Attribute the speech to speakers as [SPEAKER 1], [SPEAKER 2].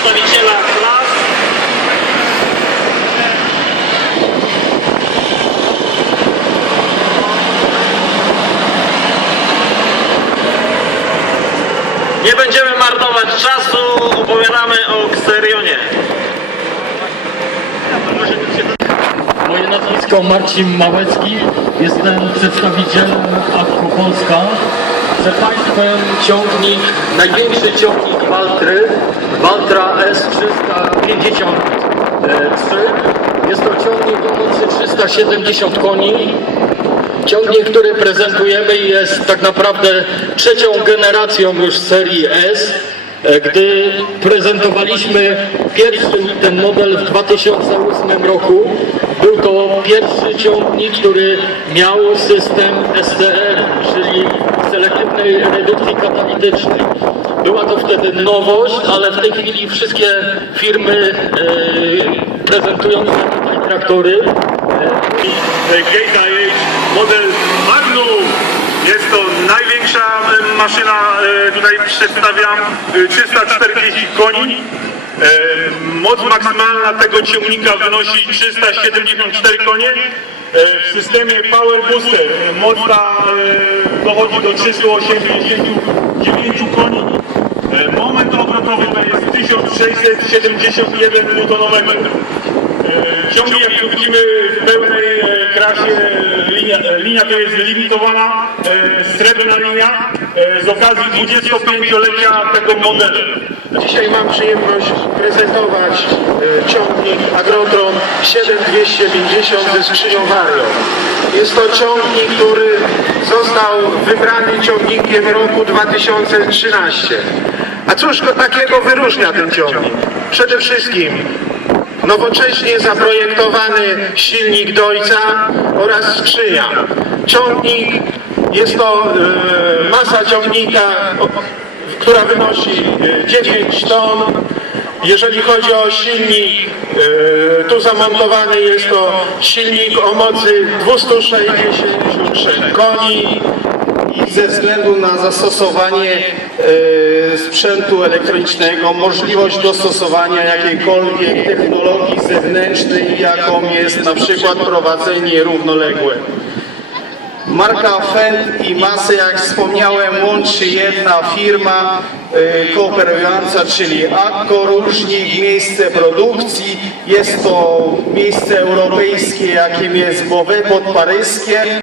[SPEAKER 1] przedstawiciela klas. Nie będziemy marnować czasu, opowiadamy o Kserionie.
[SPEAKER 2] Moje nazwisko Marcin Małecki, jestem przedstawicielem Akku Polska. Przed Państwem ciągnik, największy ciągnik Waltry, Waltra S353. Jest to ciągnik o mocy 370 koni. Ciągnik, który prezentujemy jest tak naprawdę trzecią generacją już serii S. E, Gdy prezentowaliśmy pierwszy ten model w 2008 roku, był to pierwszy ciągnik, który miał system STR, czyli redukcji katalitycznej. Była to wtedy nowość, ale w tej chwili wszystkie firmy e, prezentujące tutaj traktory
[SPEAKER 3] Gate IH model Magnum. Jest to największa e, maszyna, e, tutaj przedstawiam, e, 340 koni. E, Moc maksymalna tego ciągnika wynosi 374 konie. E, W systemie Power Booster moc ta e, dochodzi do 389 koni. E, Moment obrotowy to jest 1671 Nm. Ciągnie jak widzimy w pełnej linia, to jest limitowana, e, srebrna linia e, z okazji 25-lecia tego modelu.
[SPEAKER 4] Dzisiaj mam przyjemność prezentować e, ciągnik Agrotron 7250 ze skrzynią Vario. Jest to ciągnik, który został wybrany ciągnikiem roku 2013. A cóż go takiego wyróżnia ten ciągnik? Przede wszystkim nowocześnie zaprojektowany silnik Dojca oraz skrzynia. Ciągnik jest to e, masa ciągnika która wynosi e, 9 ton. Jeżeli chodzi o silnik, e, tu zamontowany jest to silnik o mocy 263 koni.
[SPEAKER 5] i ze względu na zastosowanie e, sprzętu elektronicznego, możliwość dostosowania jakiejkolwiek technologii zewnętrznej, jaką jest na przykład prowadzenie równoległe. Marka Fendt i masę, jak wspomniałem, łączy jedna firma e, kooperująca, czyli Akko, różnik, miejsce produkcji. Jest to miejsce europejskie, jakim jest Beauvais podparyskie.